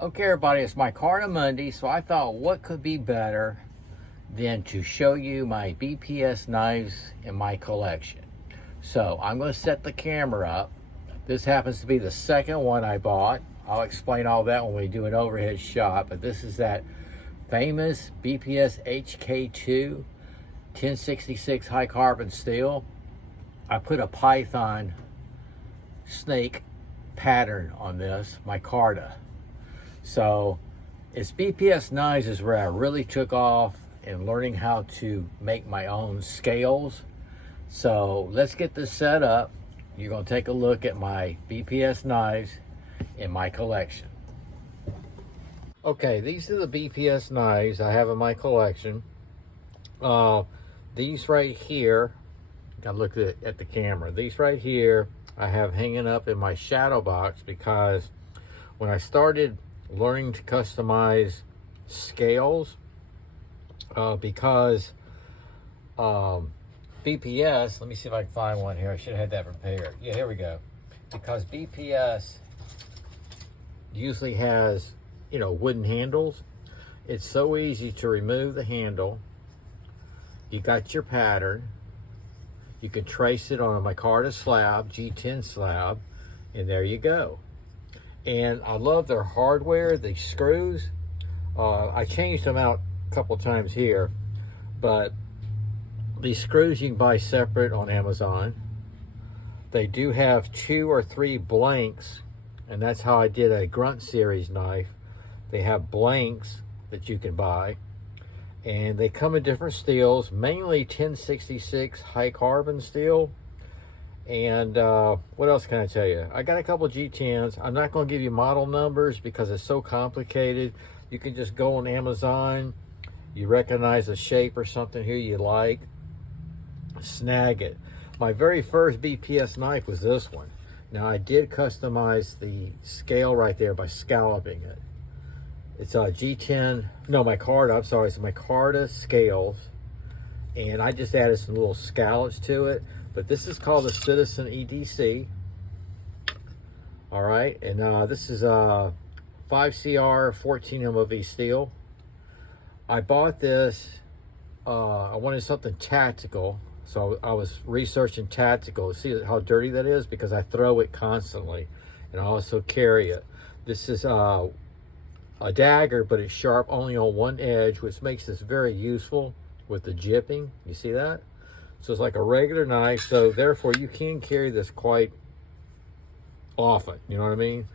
Okay, everybody, it's my Carta Monday, so I thought what could be better than to show you my BPS knives in my collection. So I'm going to set the camera up. This happens to be the second one I bought. I'll explain all that when we do an overhead shot, but this is that famous BPS HK2 1066 high carbon steel. I put a python snake pattern on this, my Carta. So it's BPS Knives is where I really took off in learning how to make my own scales. So let's get this set up. You're going to take a look at my BPS knives in my collection. Okay, these are the BPS knives I have in my collection. These right here, I look at the camera. These right here I have hanging up in my shadow box because when I started learning to customize scales, because BPS, let me see if I can find one here. I should have had that prepared. Yeah, here we go. Because BPS usually has, wooden handles. It's so easy to remove the handle. You got your pattern. You can trace it on a micarta slab, G10 slab, and there you go. And I love their hardware, the screws. I changed them out a couple times here, but these screws you can buy separate on Amazon. They do have 2 or 3 blanks, and that's how I did a Grunt Series knife. They have blanks that you can buy, and they come in different steels, mainly 1066 high carbon steel. And what else can I tell you? I got a couple G10s. I'm not going to give you model numbers because it's so complicated. You can just go on Amazon. You recognize a shape or something here you like, snag it. My very first BPS knife was this one. Now I did customize the scale right there by scalloping it. It's a G10, no, micarta, I'm sorry, it's micarta scales. And I just added some little scallops to it. But this is called a Citizen EDC. All right, and this is a 5CR 14 MOV steel. I bought this, I wanted something tactical. So I was researching tactical. See how dirty that is? Because I throw it constantly. And I also carry it. This is a dagger, but it's sharp only on one edge, which makes this very useful with the jipping. You see that? So it's like a regular knife, so therefore you can carry this quite often, you know what I mean?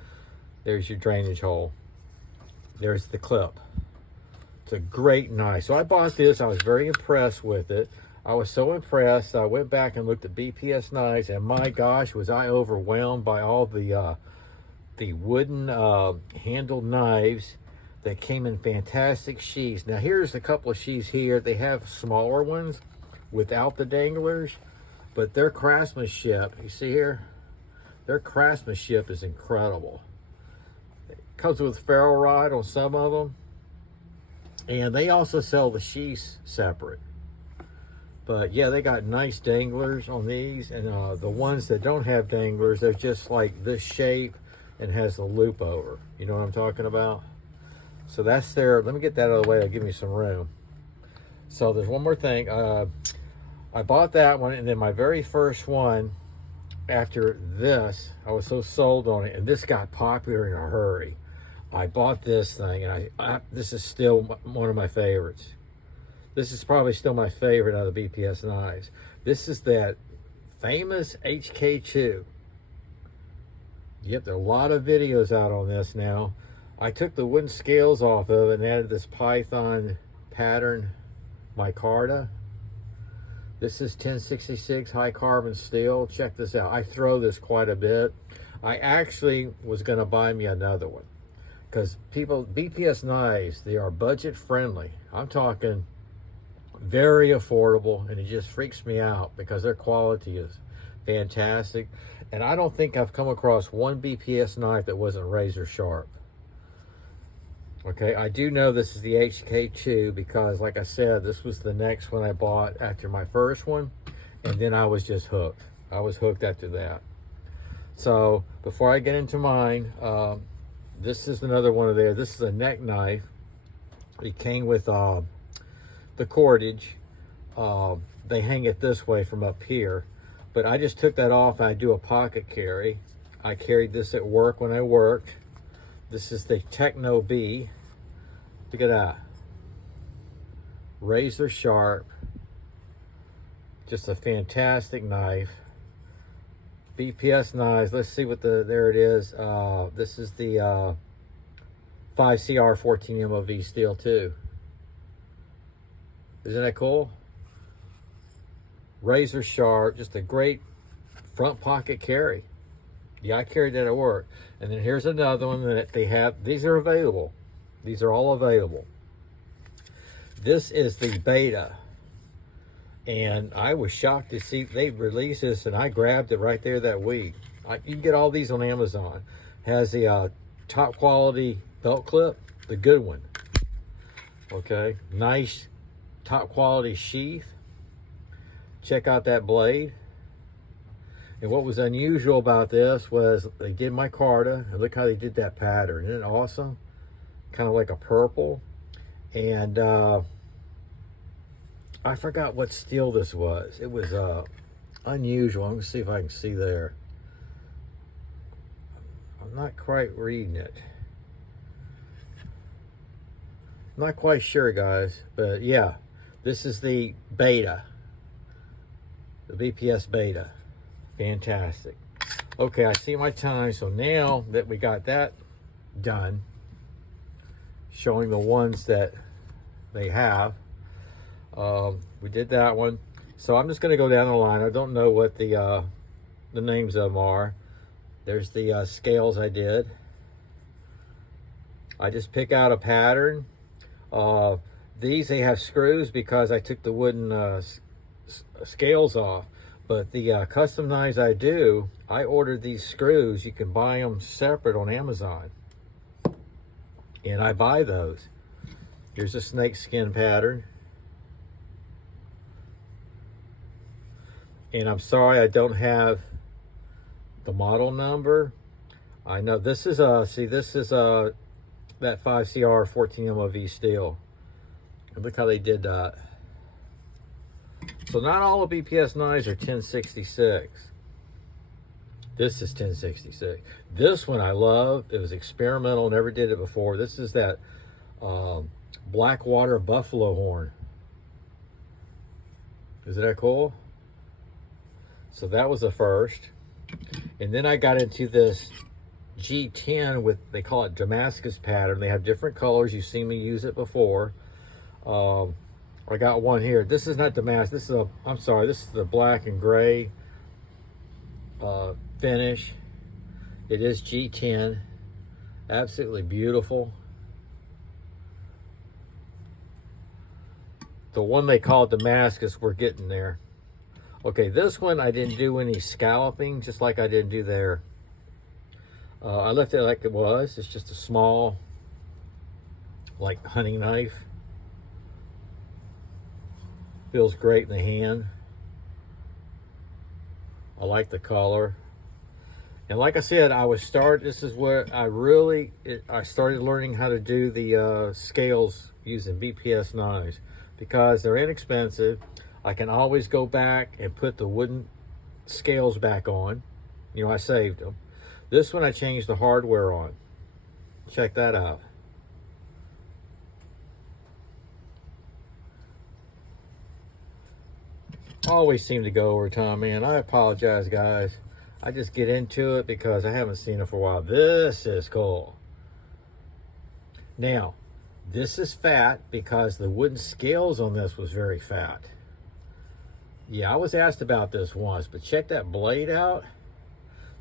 There's your drainage hole. There's the clip. It's a great knife. So I bought this, I was very impressed with it. I was so impressed, I went back and looked at BPS knives, and my gosh, was I overwhelmed by all the wooden handled knives that came in fantastic sheaths. Now here's a couple of sheaths here. They have smaller ones without the danglers, but their craftsmanship, you see here, their craftsmanship is incredible. It comes with ferro rod on some of them, and they also sell the sheaths separate. But yeah, they got nice danglers on these, and the ones that don't have danglers, they're just like this shape and has the loop over. You know what I'm talking about? So that's their, let me get that out of the way, that'll give me some room. So there's one more thing. I bought that one, and then my very first one after this, I was so sold on it, and this got popular in a hurry. I bought this thing, and this is still one of my favorites. This is probably still my favorite out of the BPS knives. This is that famous HK2. Yep, there are a lot of videos out on this now. I took the wooden scales off of it and added this python pattern micarta. This is 1066 high carbon steel. Check this out. I throw this quite a bit. I actually was going to buy me another one because BPS knives, they are budget friendly. I'm talking very affordable, and it just freaks me out because their quality is fantastic. And I don't think I've come across one BPS knife that wasn't razor sharp. Okay, I do know this is the HK2 because, like I said, this was the next one I bought after my first one, and then I was just hooked. I was hooked after that. So before I get into mine, This is another one of there. This is a neck knife. It came with the cordage. They hang it this way from up here, but I just took that off. I do a pocket carry. I carried this at work when I worked. This is the Techno B. Look at that. Razor sharp. Just a fantastic knife. BPS Knives. Let's see what there it is. This is the 5CR 14 MOV steel too. Isn't that cool? Razor sharp, just a great front pocket carry. Yeah, I carried that at work. And then here's another one that they have. These are available. These are all available. This is the Beta. And I was shocked to see they released this, and I grabbed it right there that week. You can get all these on Amazon. Has the top quality belt clip, the good one. Okay, nice top quality sheath. Check out that blade. And what was unusual about this was they did micarta, and look how they did that pattern. Isn't it awesome? Kind of like a purple. And I forgot what steel this was. It was unusual. I'm gonna see if I can see there. I'm not quite reading it. Not quite sure, guys, but yeah, this is the Beta, the BPS Beta. Fantastic. Okay, I see my time. So now that we got that done, showing the ones that they have, we did that one. So I'm just going to go down the line. I don't know what the names of them are. There's the scales I did. I just pick out a pattern. These, they have screws because I took the wooden scales off. But the custom knives I do, I ordered these screws. You can buy them separate on Amazon. And I buy those. Here's a snake skin pattern. And I'm sorry I don't have the model number. I know this is see, this is that 5CR 14 MOV steel. And look how they did that. So not all of BPS knives are 1066. This is 1066. This one I love. It was experimental, never did it before. This is that Blackwater buffalo horn. Isn't that cool? So that was the first. And then I got into this G10 with, they call it Damascus pattern. They have different colors. You've seen me use it before. I got one here. This is not Damascus. This is I'm sorry, this is the black and gray finish. It is G10. Absolutely beautiful. The one they call Damascus, we're getting there. Okay, this one I didn't do any scalloping, just like I didn't do there. I left it like it was. It's just a small, like, hunting knife. Feels great in the hand. I like the color. And like I said, this is where I started learning how to do the scales using BPS knives, because they're inexpensive. I can always go back and put the wooden scales back on. You know, I saved them. This one I changed the hardware on. Check that out. Always seem to go over time, man. I apologize, guys. I just get into it because I haven't seen it for a while. This is cool. Now, this is fat because the wooden scales on this was very fat. Yeah, I was asked about this once, but check that blade out.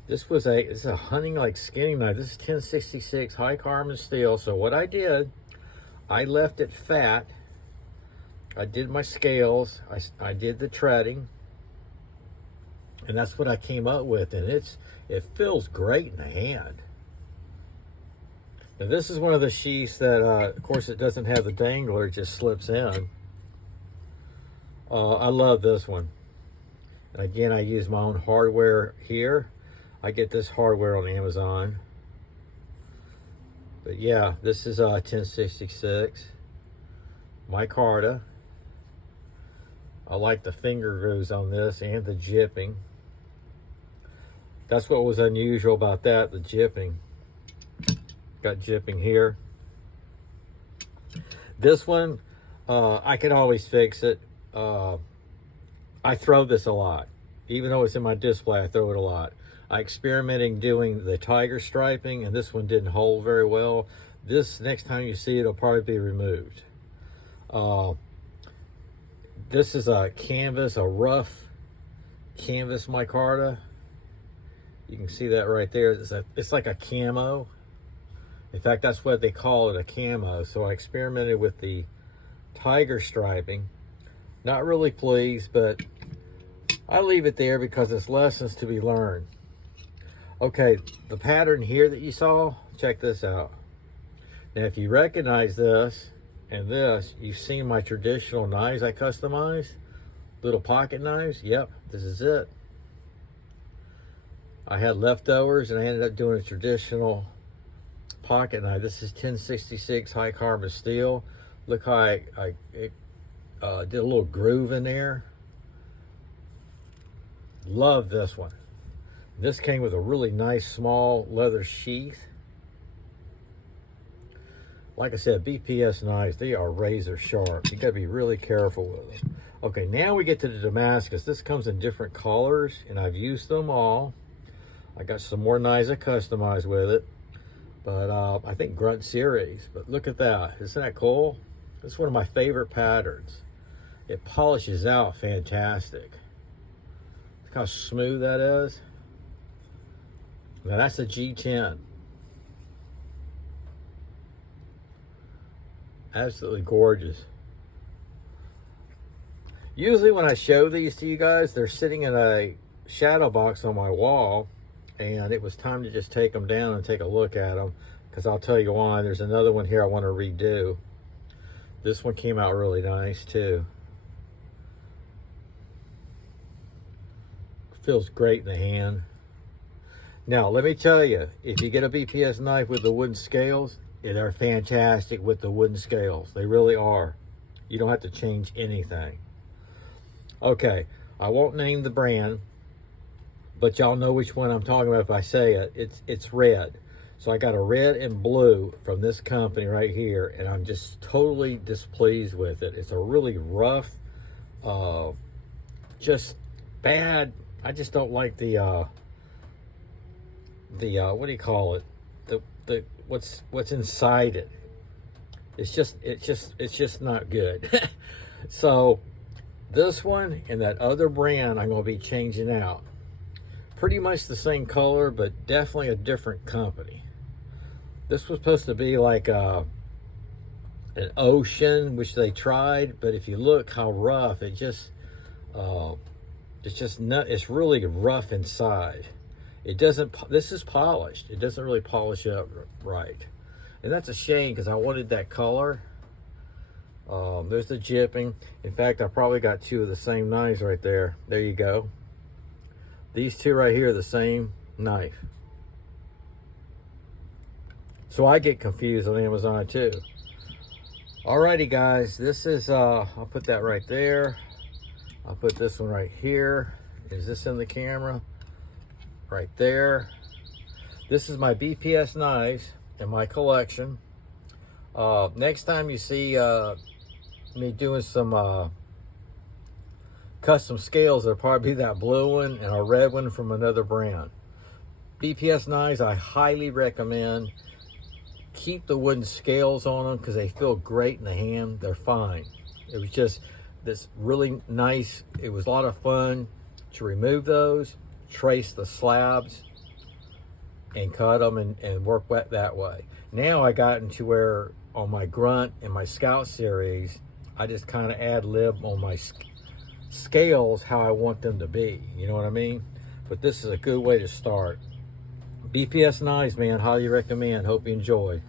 This is a hunting like skinning knife. This is 1066 high carbon steel. So what I did, I left it fat. I did my scales. I did the treading, and that's what I came up with. And it feels great in the hand. Now this is one of the sheaths that, of course, it doesn't have the dangler. It just slips in. I love this one. Again, I use my own hardware here. I get this hardware on Amazon. But yeah, this is 1066 micarta. I like the finger grooves on this and the jipping. That's what was unusual about that, the jipping. Got jipping here. This one, I can always fix it. I throw this a lot. Even though it's in my display, I throw it a lot. I experimented doing the tiger striping, and this one didn't hold very well. This, next time you see it, it'll probably be removed. This is a canvas, a rough canvas micarta. You can see that right there. It's like a camo. In fact, that's what they call it, a camo. So I experimented with the tiger striping. Not really pleased, but I leave it there because it's lessons to be learned. Okay, the pattern here that you saw, check this out. Now, if you recognize this and this, you've seen my traditional knives I customized, little pocket knives. Yep, this is it. I had leftovers and I ended up doing a traditional pocket knife. This is 1066 high carbon steel. Look how I did a little groove in there. Love this one. This came with a really nice small leather sheath. Like I said, BPS knives, they are razor sharp. You gotta be really careful with them. Okay, now we get to the Damascus. This comes in different colors, and I've used them all. I got some more knives I customized with it, but I think Grunt Series. But look at that, isn't that cool? It's one of my favorite patterns. It polishes out fantastic. Look how smooth that is. Now that's a G10. Absolutely gorgeous. Usually when I show these to you guys, they're sitting in a shadow box on my wall, and it was time to just take them down and take a look at them, because I'll tell you why. There's another one here I want to redo. This one came out really nice too. Feels great in the hand. Now, let me tell you, if you get a BPS knife with the wooden scales, they're fantastic with the wooden scales. They really are. You don't have to change anything. Okay, I won't name the brand, but y'all know which one I'm talking about if I say it. It's red. So I got a red and blue from this company right here, and I'm just totally displeased with it. It's a really rough, just bad. I just don't like the what do you call it? The what's inside it. It's just not good. So this one and that other brand I'm going to be changing out. Pretty much the same color, but definitely a different company. This was supposed to be like an ocean, which they tried, but if you look how rough, it's really rough inside. It doesn't, this is polished. It doesn't really polish up right. And that's a shame, because I wanted that color. There's the jipping. In fact, I probably got two of the same knives right there. There you go. These two right here are the same knife. So I get confused on Amazon too. Alrighty guys, this is, I'll put that right there. I'll put this one right here. Is this in the camera? Right there. This is my BPS knives in my collection. Next time you see me doing some custom scales, it'll probably be that blue one and a red one from another brand. BPS knives, I highly recommend. Keep the wooden scales on them because they feel great in the hand. They're fine. It was just this really nice. It was a lot of fun to remove those, trace the slabs, and cut them and work that way. Now I got into where on my Grunt and my Scout series, I just kind of ad lib on my scales how I want them to be. You know what I mean? But this is a good way to start. BPS Knives, man, highly recommend. Hope you enjoy.